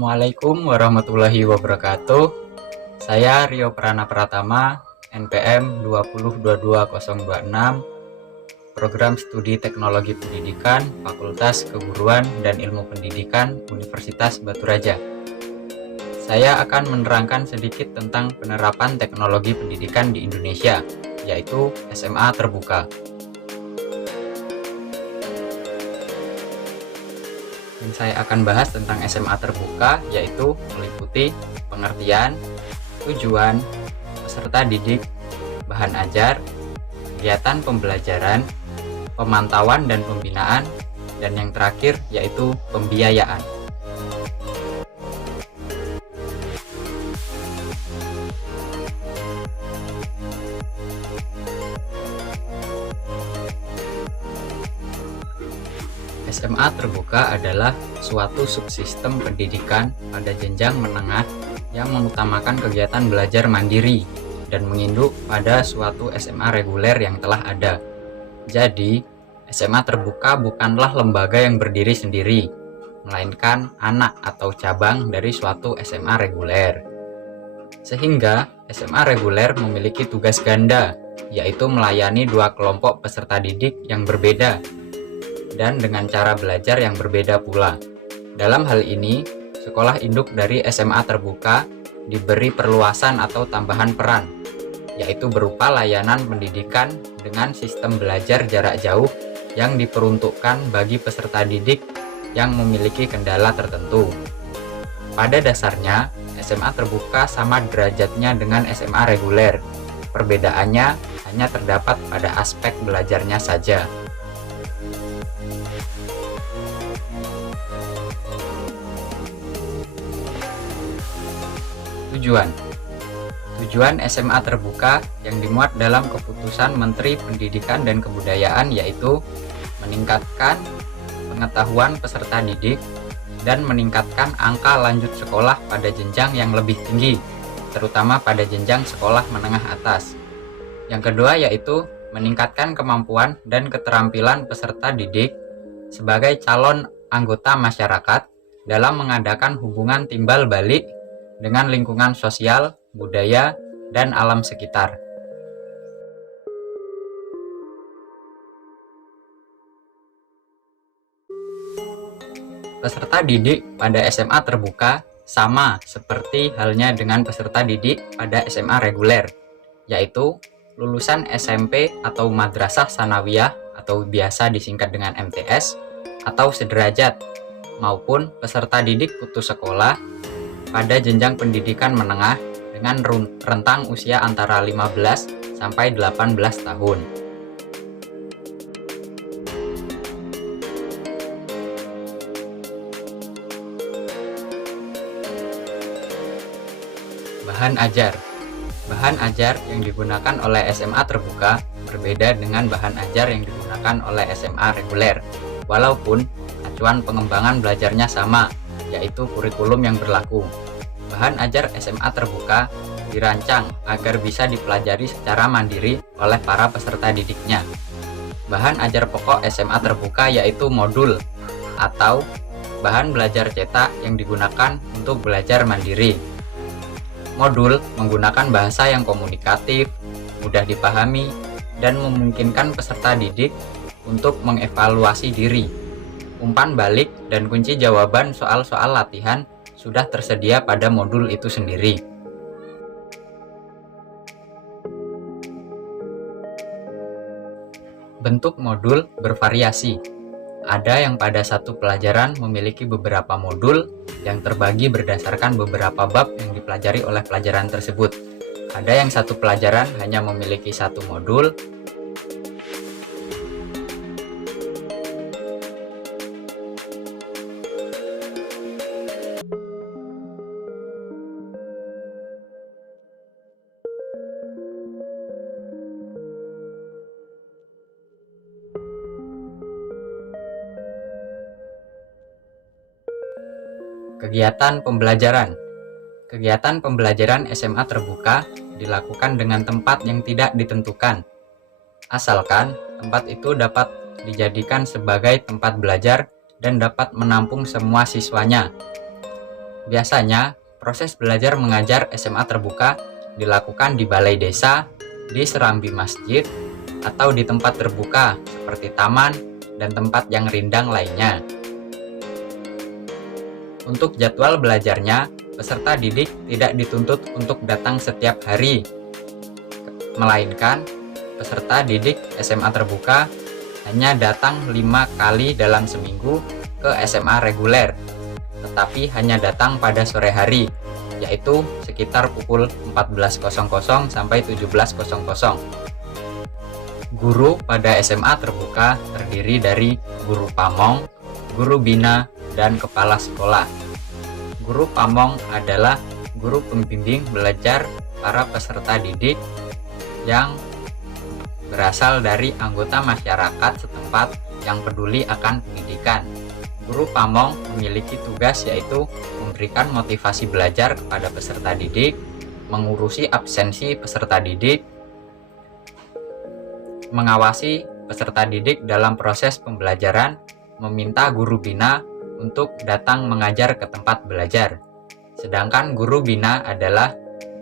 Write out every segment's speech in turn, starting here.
Assalamualaikum warahmatullahi wabarakatuh. Saya Rio Prana Pratama, NPM 2022026, Program Studi Teknologi Pendidikan, Fakultas Keguruan dan Ilmu Pendidikan, Universitas Batu Raja. Saya akan menerangkan sedikit tentang penerapan teknologi pendidikan di Indonesia, yaitu SMA terbuka. Dan saya akan bahas tentang SMA terbuka, yaitu meliputi pengertian, tujuan, peserta didik, bahan ajar, kegiatan pembelajaran, pemantauan dan pembinaan, dan yang terakhir yaitu pembiayaan. SMA terbuka adalah suatu subsistem pendidikan pada jenjang menengah yang mengutamakan kegiatan belajar mandiri dan menginduk pada suatu SMA reguler yang telah ada. Jadi, SMA terbuka bukanlah lembaga yang berdiri sendiri, melainkan anak atau cabang dari suatu SMA reguler. Sehingga, SMA reguler memiliki tugas ganda, yaitu melayani dua kelompok peserta didik yang berbeda dan dengan cara belajar yang berbeda pula. Dalam hal ini, sekolah induk dari SMA terbuka diberi perluasan atau tambahan peran, yaitu berupa layanan pendidikan dengan sistem belajar jarak jauh yang diperuntukkan bagi peserta didik yang memiliki kendala tertentu. Pada dasarnya, SMA terbuka sama derajatnya dengan SMA reguler. Perbedaannya hanya terdapat pada aspek belajarnya saja. Tujuan SMA terbuka yang dimuat dalam keputusan Menteri Pendidikan dan Kebudayaan yaitu meningkatkan pengetahuan peserta didik dan meningkatkan angka lanjut sekolah pada jenjang yang lebih tinggi, terutama pada jenjang sekolah menengah atas. Yang kedua yaitu meningkatkan kemampuan dan keterampilan peserta didik sebagai calon anggota masyarakat dalam mengadakan hubungan timbal balik dengan lingkungan sosial, budaya, dan alam sekitar. Peserta didik pada SMA terbuka sama seperti halnya dengan peserta didik pada SMA reguler, yaitu lulusan SMP atau Madrasah Sanawiyah atau biasa disingkat dengan MTS atau sederajat, maupun peserta didik putus sekolah pada jenjang pendidikan menengah dengan rentang usia antara 15 sampai 18 tahun. Bahan ajar. Bahan ajar yang digunakan oleh SMA terbuka berbeda dengan bahan ajar yang digunakan oleh SMA reguler, walaupun acuan pengembangan belajarnya sama, yaitu kurikulum yang berlaku. Bahan ajar SMA terbuka dirancang agar bisa dipelajari secara mandiri oleh para peserta didiknya. Bahan ajar pokok SMA terbuka yaitu modul atau bahan belajar cetak yang digunakan untuk belajar mandiri. Modul menggunakan bahasa yang komunikatif, mudah dipahami, dan memungkinkan peserta didik untuk mengevaluasi diri. Umpan balik dan kunci jawaban soal-soal latihan sudah tersedia pada modul itu sendiri. Bentuk modul bervariasi. Ada yang pada satu pelajaran memiliki beberapa modul yang terbagi berdasarkan beberapa bab yang dipelajari oleh pelajaran tersebut. Ada yang satu pelajaran hanya memiliki satu modul. Kegiatan pembelajaran. Kegiatan pembelajaran SMA terbuka dilakukan dengan tempat yang tidak ditentukan, asalkan tempat itu dapat dijadikan sebagai tempat belajar dan dapat menampung semua siswanya. Biasanya, proses belajar mengajar SMA terbuka dilakukan di balai desa, di serambi masjid, atau di tempat terbuka seperti taman dan tempat yang rindang lainnya. Untuk jadwal belajarnya, peserta didik tidak dituntut untuk datang setiap hari, melainkan peserta didik SMA terbuka hanya datang 5 kali dalam seminggu ke SMA reguler, tetapi hanya datang pada sore hari, yaitu sekitar pukul 14.00 sampai 17.00. Guru pada SMA terbuka terdiri dari guru pamong, guru bina, dan kepala sekolah. Guru pamong adalah guru pembimbing belajar para peserta didik yang berasal dari anggota masyarakat setempat yang peduli akan pendidikan. Guru pamong memiliki tugas yaitu memberikan motivasi belajar kepada peserta didik, mengurusi absensi peserta didik, mengawasi peserta didik dalam proses pembelajaran, meminta guru bina untuk datang mengajar ke tempat belajar. Sedangkan guru bina adalah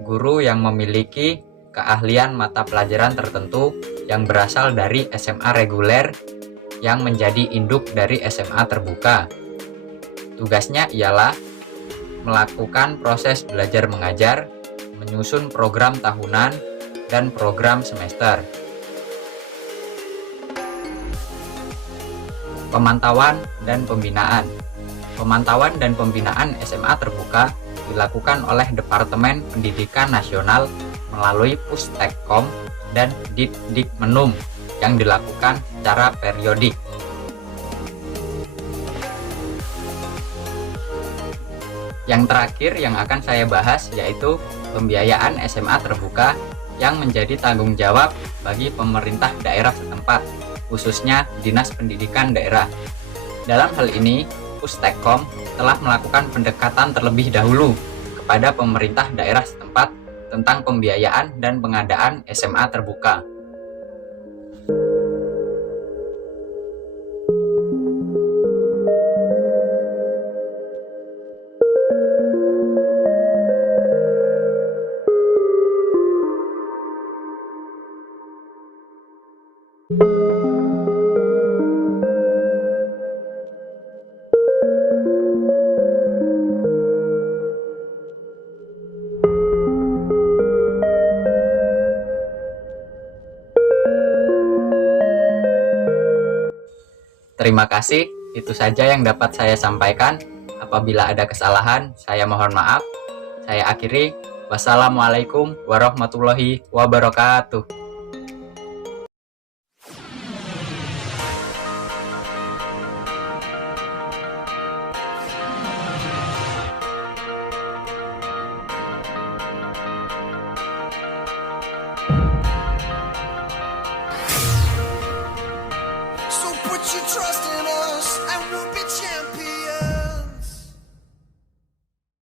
guru yang memiliki keahlian mata pelajaran tertentu yang berasal dari SMA reguler yang menjadi induk dari SMA terbuka. Tugasnya ialah melakukan proses belajar mengajar, menyusun program tahunan dan program semester. Pemantauan dan pembinaan. Pemantauan dan pembinaan SMA terbuka dilakukan oleh Departemen Pendidikan Nasional melalui Pustekkom dan Dikmenum yang dilakukan secara periodik. Yang terakhir yang akan saya bahas yaitu pembiayaan SMA terbuka yang menjadi tanggung jawab bagi pemerintah daerah setempat, khususnya Dinas Pendidikan Daerah. Dalam hal ini, Pustekkom telah melakukan pendekatan terlebih dahulu kepada pemerintah daerah setempat tentang pembiayaan dan pengadaan SMA terbuka. Terima kasih, itu saja yang dapat saya sampaikan. Apabila ada kesalahan, saya mohon maaf. Saya akhiri. Wassalamualaikum warahmatullahi wabarakatuh. So put your trust in us and we'll be